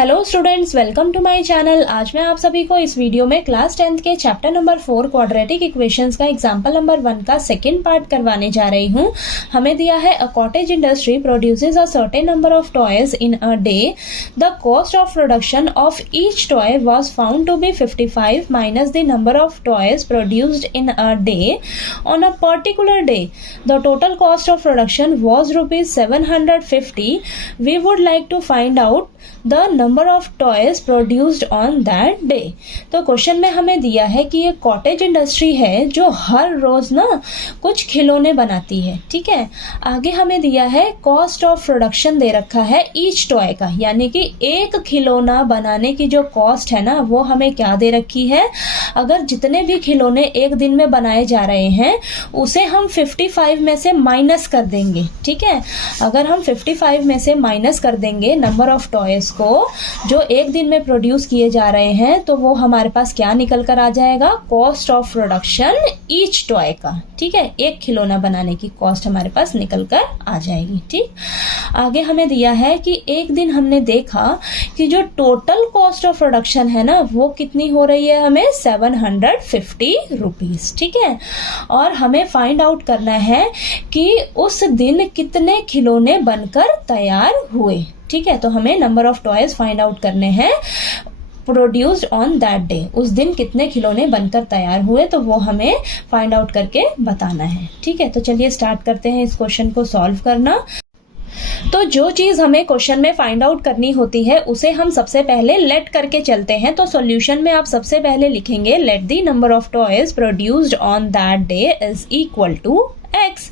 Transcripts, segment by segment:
Hello students, welcome to my channel. आज मैं आप सभी को इस वीडियो में क्लास 10th के चैप्टर नंबर 4 क्वाड्रेटिक इक्वेशंस का एग्जांपल नंबर 1 का सेकंड पार्ट करवाने जा रही हूँ। हमें दिया है a cottage industry produces a certain number of toys in a day. The cost of production of each toy was found to be 55 minus the number of toys produced in a day on a particular day. The total cost of production was ₹750। We would like to find out the number of toys produced on that day. तो question में हमें दिया है कि ये cottage industry है जो हर रोज ना कुछ खिलौने बनाती है। ठीक है, आगे हमें दिया है कॉस्ट ऑफ प्रोडक्शन दे रखा है ईच टॉय का, यानी कि एक खिलौना बनाने की जो कॉस्ट है ना वो हमें क्या दे रखी है। अगर जितने भी खिलौने एक दिन में बनाए जा रहे हैं उसे हम 55 में से माइनस कर देंगे। ठीक है, अगर हम 55 में से माइनस कर देंगे नंबर ऑफ टॉयज को जो एक दिन में प्रोड्यूस किए जा रहे हैं, तो वो हमारे पास क्या निकल कर आ जाएगा, cost of production each toy का। ठीक है, एक खिलौना बनाने की कॉस्ट हमारे पास निकल कर आ जाएगी। ठीक, आगे हमें दिया है कि एक दिन हमने देखा कि जो टोटल कॉस्ट ऑफ प्रोडक्शन है ना वो कितनी हो रही है, हमें 750 रुपीज। ठीक है, और हमें फाइंड आउट करना है कि उस दिन कितने खिलौने बनकर तैयार हुए। ठीक है, तो हमें number of toys find out करने हैं प्रोड्यूस्ड ऑन दैट डे। उस दिन कितने खिलौने बनकर तैयार हुए तो वो हमें फाइंड आउट करके बताना है। ठीक है, तो चलिए स्टार्ट करते हैं इस क्वेश्चन को सॉल्व करना। तो जो चीज हमें क्वेश्चन में फाइंड आउट करनी होती है उसे हम सबसे पहले लेट करके चलते हैं। तो सॉल्यूशन में आप सबसे पहले लिखेंगे let the number of toys produced on that day is equal to X।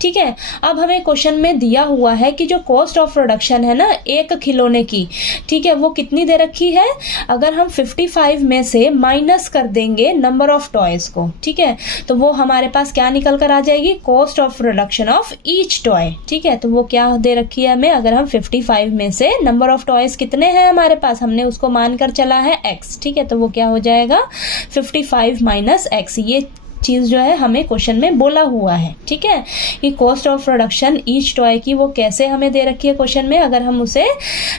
ठीक है, अब हमें क्वेश्चन में दिया हुआ है कि जो कॉस्ट ऑफ प्रोडक्शन है ना एक खिलौने की, ठीक है, वो कितनी दे रखी है। अगर हम 55 में से माइनस कर देंगे नंबर ऑफ टॉयज को, ठीक है, तो वो हमारे पास क्या निकल कर आ जाएगी, cost of production of each toy. ठीक है, तो वो क्या दे रखी है हमें, अगर हम 55 में से नंबर ऑफ टॉयज कितने हैं हमारे पास, हमने उसको मानकर चला है X। ठीक है, तो वो क्या हो जाएगा 55 माइनस X। ये चीज जो है हमें क्वेश्चन में बोला हुआ है। ठीक है, कि cost of production each toy की वो कैसे हमें दे रखी है क्वेश्चन में। अगर हम उसे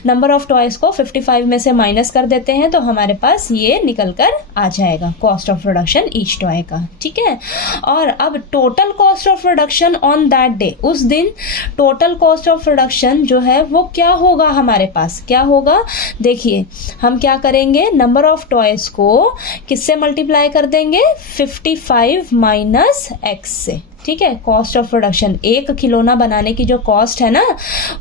नंबर ऑफ टॉयज को 55 में से माइनस कर देते हैं तो हमारे पास ये निकल कर आ जाएगा cost of production each toy का। ठीक है, और अब total cost of production on that day, उस दिन टोटल कॉस्ट ऑफ प्रोडक्शन जो है वो क्या होगा हमारे पास, क्या होगा, देखिए हम क्या करेंगे, नंबर ऑफ टॉयज को किससे मल्टीप्लाई कर देंगे, 55 माइनस X से। ठीक है, कॉस्ट ऑफ प्रोडक्शन एक खिलौना बनाने की जो कॉस्ट है ना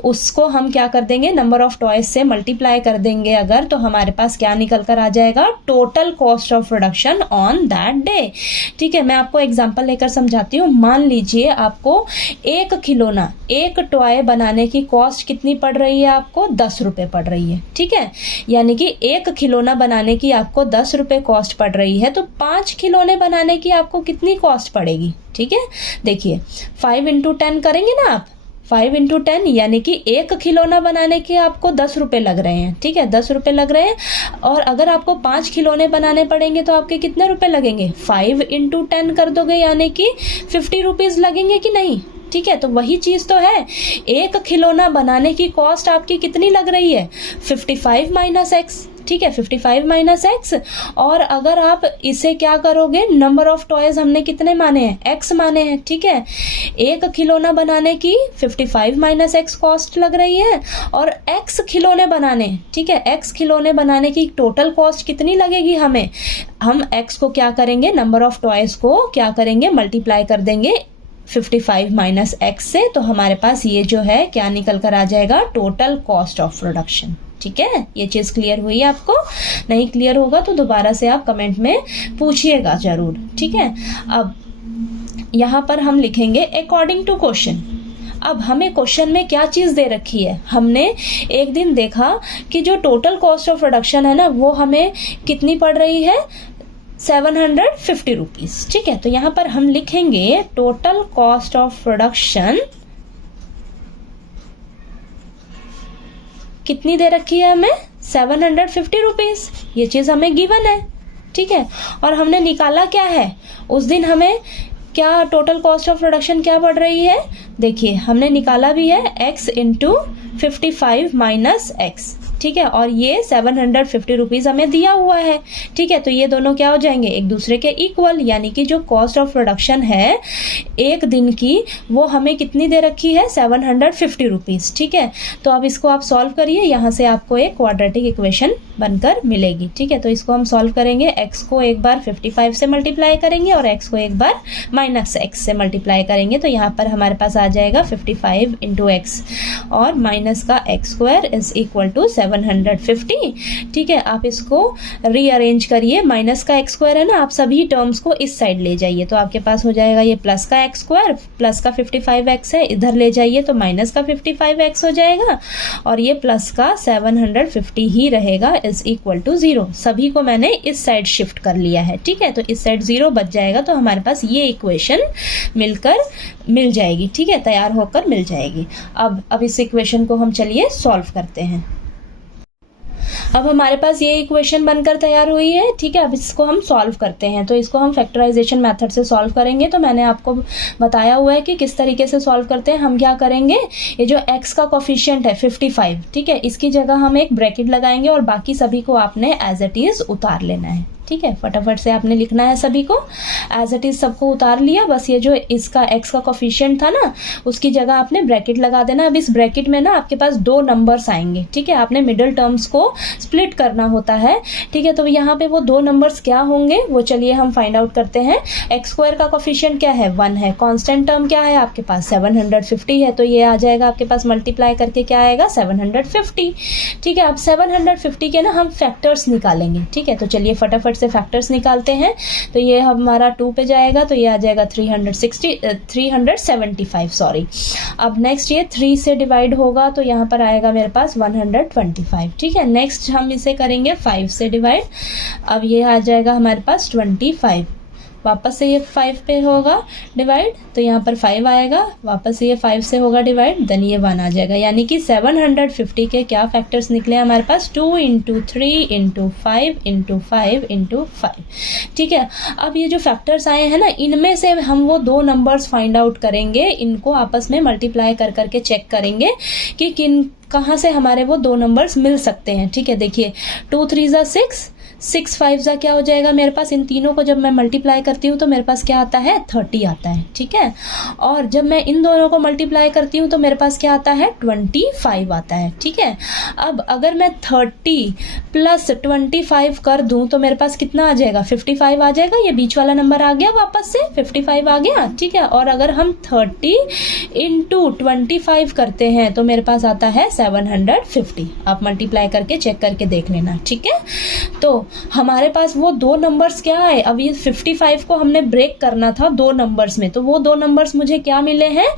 उसको हम क्या कर देंगे, नंबर ऑफ टॉयज से मल्टीप्लाई कर देंगे अगर, तो हमारे पास क्या निकल कर आ जाएगा, total cost of production on that day. ठीक है, मैं आपको एग्जांपल लेकर समझाती हूँ। मान लीजिए आपको एक खिलौना, एक टॉय बनाने की कॉस्ट कितनी पड़ रही है, आपको 10 रुपए पड़ रही है। ठीक है, यानी कि एक खिलौना बनाने की आपको 10 रुपए कॉस्ट पड़ रही है, तो 5 खिलौने बनाने की आपको कितनी कॉस्ट पड़ेगी। ठीक है, देखिए 5 × 10 करेंगे ना आप, 5 × 10 यानी कि एक खिलौना बनाने के आपको 10 रुपए लग रहे हैं। ठीक है, 10 रुपए लग रहे हैं, और अगर आपको 5 खिलौने बनाने पड़ेंगे तो आपके कितने रुपए लगेंगे, 5 × 10 कर दोगे यानी कि 50 रुपीज लगेंगे कि नहीं। ठीक है, तो वही चीज तो है, एक खिलौना बनाने की कॉस्ट आपकी कितनी लग रही है, 55 माइनस X। ठीक है, 55 माइनस X, और अगर आप इसे क्या करोगे, नंबर ऑफ टॉयज हमने कितने माने हैं, X माने हैं। ठीक है, एक खिलौना बनाने की 55 माइनस X कॉस्ट लग रही है, और X खिलौने बनाने, ठीक है, X खिलौने बनाने की टोटल कॉस्ट कितनी लगेगी हमें, हम X को क्या करेंगे, नंबर ऑफ टॉयज को क्या करेंगे, मल्टीप्लाई कर देंगे 55 माइनस X से, तो हमारे पास ये जो है क्या निकल कर आ जाएगा, टोटल कॉस्ट ऑफ प्रोडक्शन। ठीक है, ये चीज क्लियर हुई आपको, नहीं क्लियर होगा तो दोबारा से आप कमेंट में पूछिएगा जरूर। ठीक है, अब यहाँ पर हम लिखेंगे अकॉर्डिंग टू क्वेश्चन। अब हमें क्वेश्चन में क्या चीज दे रखी है, हमने एक दिन देखा कि जो टोटल कॉस्ट ऑफ प्रोडक्शन है ना वो हमें कितनी पड़ रही है, 750 रुपीज। ठीक है, तो यहाँ पर हम लिखेंगे टोटल कॉस्ट ऑफ प्रोडक्शन कितनी दे रखी है हमें, 750 रुपीज। ये चीज हमें गिवन है। ठीक है, और हमने निकाला क्या है, उस दिन हमें क्या टोटल कॉस्ट ऑफ प्रोडक्शन क्या पड़ रही है, देखिए हमने निकाला भी है X × 55 माइनस X। ठीक है, और ये 750 रुपीज़ हमें दिया हुआ है। ठीक है, तो ये दोनों क्या हो जाएंगे, एक दूसरे के इक्वल, यानी कि जो कॉस्ट ऑफ प्रोडक्शन है एक दिन की वो हमें कितनी दे रखी है, 750 रुपीज़। ठीक है, तो अब इसको आप सॉल्व करिए, यहाँ से आपको एक क्वाड्रेटिक इक्वेशन बनकर मिलेगी। ठीक है, तो इसको हम सॉल्व करेंगे, x को एक बार 55 से मल्टीप्लाई करेंगे और x को एक बार -x से मल्टीप्लाई करेंगे, तो यहाँ पर हमारे पास आ जाएगा 55 इंटू एक्स और माइनस का x square is equal to 750। ठीक है, आप इसको रीअरेंज करिए, माइनस का एक्स स्क्वायर है ना, आप सभी टर्म्स को इस साइड ले जाइए, तो आपके पास हो जाएगा ये प्लस का एक्स स्क्वायर, प्लस का 55x है, इधर ले जाइए तो माइनस का 55x हो जाएगा और ये प्लस का 750 ही रहेगा इज इक्वल टू 0। सभी को मैंने इस साइड शिफ्ट कर लिया है। ठीक है, तो इस साइड 0 बच जाएगा, तो हमारे पास ये इक्वेशन मिल जाएगी। ठीक है, तैयार होकर मिल जाएगी। अब इस इक्वेशन को हम चलिए सॉल्व करते हैं। अब हमारे पास ये इक्वेशन बनकर तैयार हुई है। ठीक है, अब इसको हम सॉल्व करते हैं, तो इसको हम फैक्टराइजेशन मेथड से सॉल्व करेंगे। तो मैंने आपको बताया हुआ है कि किस तरीके से सॉल्व करते हैं। हम क्या करेंगे, ये जो x का कोफिशिएंट है 55, ठीक है, इसकी जगह हम एक ब्रैकेट लगाएंगे और बाकी सभी को आपने एज इट इज उतार लेना है। ठीक है, फटाफट से आपने लिखना है सभी को, एज इट इज सबको उतार लिया। बस ये जो इसका x का कोफिशिएंट था ना, उसकी जगह आपने ब्रैकेट लगा देना। अब इस ब्रैकेट में ना आपके पास 2 नंबर्स आएंगे। ठीक है, आपने मिडिल टर्म्स को स्प्लिट करना होता है। ठीक है, तो यहाँ पे वो 2 नंबर्स क्या होंगे वो चलिए हम फाइंड आउट करते हैं। एक्स स्क्वायर का कोफिशिएंट क्या है, 1 है। कांस्टेंट टर्म क्या है आपके पास, 750 है, तो ये आ जाएगा आपके पास मल्टीप्लाई करके क्या आएगा, 750। ठीक है, अब 750 के ना हम फैक्टर्स निकालेंगे। ठीक है, तो चलिए फटाफट से फैक्टर्स निकालते हैं। तो ये हमारा 2 पे जाएगा, तो ये आ जाएगा 375 सॉरी। अब नेक्स्ट ये 3 से डिवाइड होगा, तो यहाँ पर आएगा मेरे पास 125। ठीक है, नेक्स्ट हम इसे करेंगे 5 से डिवाइड। अब ये आ जाएगा हमारे पास 25, वापस से ये 5 पे होगा डिवाइड, तो यहाँ पर 5 आएगा, वापस से ये 5 से होगा डिवाइड, देन ये 1 आ जाएगा। यानी कि 750 के क्या फैक्टर्स निकले हमारे पास, 2 इंटू 3 इंटू 5 इंटू 5 इंटू 5। ठीक है, अब ये जो फैक्टर्स आए हैं ना, इनमें से हम वो 2 नंबर्स फाइंड आउट करेंगे, इनको आपस में मल्टीप्लाई कर करके चेक करेंगे कि कहाँ से हमारे वो 2 नंबर्स मिल सकते हैं। ठीक है, देखिए 2 3 ज़ा 6, 6 5 ज़ा क्या हो जाएगा मेरे पास, इन तीनों को जब मैं मल्टीप्लाई करती हूँ तो मेरे पास क्या आता है, 30 आता है। ठीक है, और जब मैं इन दोनों को मल्टीप्लाई करती हूँ तो मेरे पास क्या आता है, 25 आता है। ठीक है, अब अगर मैं 30 प्लस 25 कर दूँ तो मेरे पास कितना आ जाएगा, 55 आ जाएगा। ये बीच वाला नंबर आ गया, वापस से 55 आ गया। ठीक है, और अगर हम 30 इंटू 25 करते हैं तो मेरे पास आता है 750। आप मल्टीप्लाई करके चेक करके देख लेना। ठीक है, तो हमारे पास वो 2 नंबर्स क्या है, अब ये 55 को हमने ब्रेक करना था 2 नंबर्स में, तो वो 2 नंबर्स मुझे क्या मिले हैं,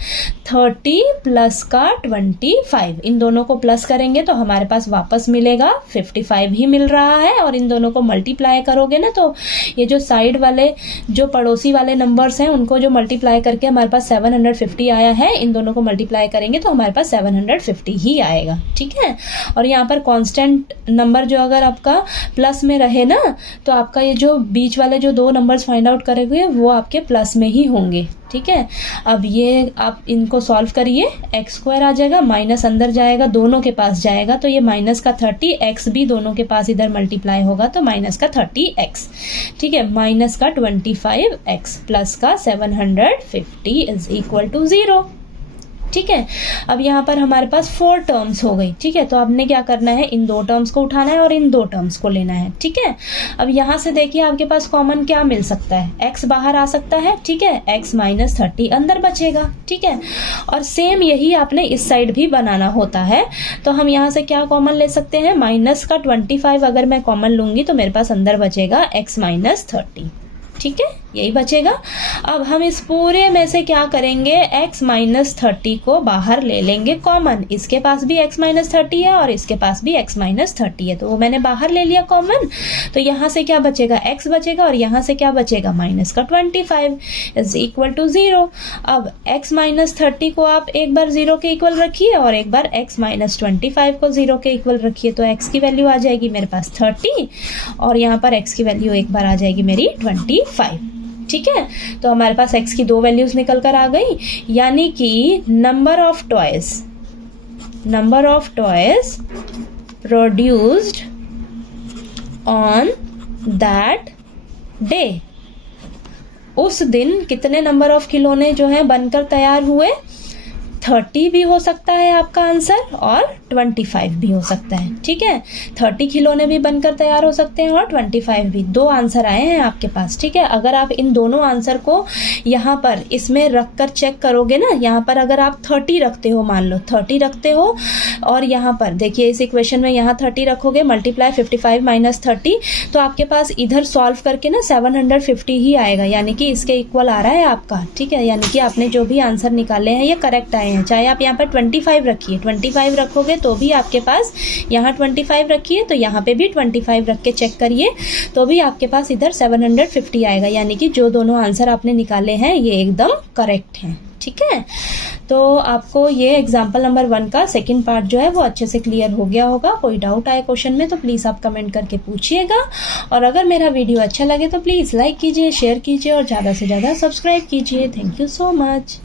30 प्लस का 25। इन दोनों को प्लस करेंगे तो हमारे पास वापस मिलेगा 55 ही मिल रहा है, और इन दोनों को मल्टीप्लाई करोगे ना तो ये जो साइड वाले जो पड़ोसी वाले नंबर्स हैं उनको जो मल्टीप्लाई करके हमारे पास 750 आया है, इन दोनों को मल्टीप्लाई करेंगे तो हमारे पास 750 ही आएगा। ठीक है, और यहाँ पर कांस्टेंट नंबर जो अगर आपका प्लस में रहे ना, तो आपका ये जो बीच वाले जो 2 नंबर्स फाइंड आउट करेंगे वो आपके प्लस में ही होंगे। ठीक है, अब ये आप इनको सॉल्व करिए, एक्स स्क्वायर आ जाएगा, माइनस अंदर जाएगा, दोनों के पास जाएगा, तो ये माइनस का 30, एक्स भी दोनों के पास इधर मल्टीप्लाई होगा तो माइनस का 30x। ठीक है, माइनस का 25x प्लस का 750 इज इक्वल टू 0। ठीक है, अब यहाँ पर हमारे पास 4 टर्म्स हो गई। ठीक है, तो आपने क्या करना है, इन 2 टर्म्स को उठाना है और इन 2 टर्म्स को लेना है। ठीक है, अब यहाँ से देखिए आपके पास कॉमन क्या मिल सकता है, x बाहर आ सकता है। ठीक है, x माइनस 30 अंदर बचेगा। ठीक है, और सेम यही आपने इस साइड भी बनाना होता है, तो हम यहाँ से क्या कॉमन ले सकते हैं, माइनस का 25 अगर मैं कॉमन लूंगी तो मेरे पास अंदर बचेगा x माइनस 30। ठीक है, यही बचेगा। अब हम इस पूरे में से क्या करेंगे, x माइनस 30 को बाहर ले लेंगे कॉमन। इसके पास भी x माइनस 30 है और इसके पास भी x माइनस 30 है, तो वो मैंने बाहर ले लिया कॉमन। तो यहाँ से क्या बचेगा, x बचेगा, और यहाँ से क्या बचेगा, माइनस का 25 इज इक्वल टू 0। अब x माइनस 30 को आप एक बार 0 के इक्वल रखिए और एक बार x माइनस 25 को 0 के इक्वल रखिए, तो x की वैल्यू आ जाएगी मेरे पास 30 और यहाँ पर x की वैल्यू एक बार आ जाएगी मेरी 25। ठीक है, तो हमारे पास x की 2 वैल्यूज निकल कर आ गई, यानी कि number of toys produced on that day. उस दिन कितने नंबर ऑफ खिलौने जो हैं बनकर तैयार हुए? 30 भी हो सकता है आपका आंसर और 25 भी हो सकता है। ठीक है, 30 खिलौने भी बनकर तैयार हो सकते हैं और 25 भी। 2 आंसर आए हैं आपके पास। ठीक है, अगर आप इन दोनों आंसर को यहाँ पर इसमें रख कर चेक करोगे ना, यहाँ पर अगर आप 30 रखते हो, मान लो 30 रखते हो और यहाँ पर देखिए इस इक्वेशन में यहाँ 30 रखोगे, मल्टीप्लाई 55 माइनस 30, तो आपके पास इधर सॉल्व करके ना 750 ही आएगा, यानी कि इसके इक्वल आ रहा है आपका। ठीक है, यानी कि आपने जो भी आंसर निकाले हैं ये करेक्ट आए हैं। चाहे आप यहाँ पर 25 रखिए, 25 रखोगे तो भी आपके पास, यहाँ 25 रखिए तो यहाँ पे भी 25 रख के चेक करिए तो भी आपके पास इधर 750 आएगा, यानी कि जो दोनों आंसर आपने निकाले हैं ये एकदम करेक्ट हैं। ठीक है, तो आपको ये एग्जाम्पल नंबर 1 का सेकंड पार्ट जो है वो अच्छे से क्लियर हो गया होगा। कोई डाउट आए क्वेश्चन में तो प्लीज़ आप कमेंट करके पूछिएगा, और अगर मेरा वीडियो अच्छा लगे तो प्लीज़ लाइक कीजिए, शेयर कीजिए और ज़्यादा से ज़्यादा सब्सक्राइब कीजिए। Thank you so much.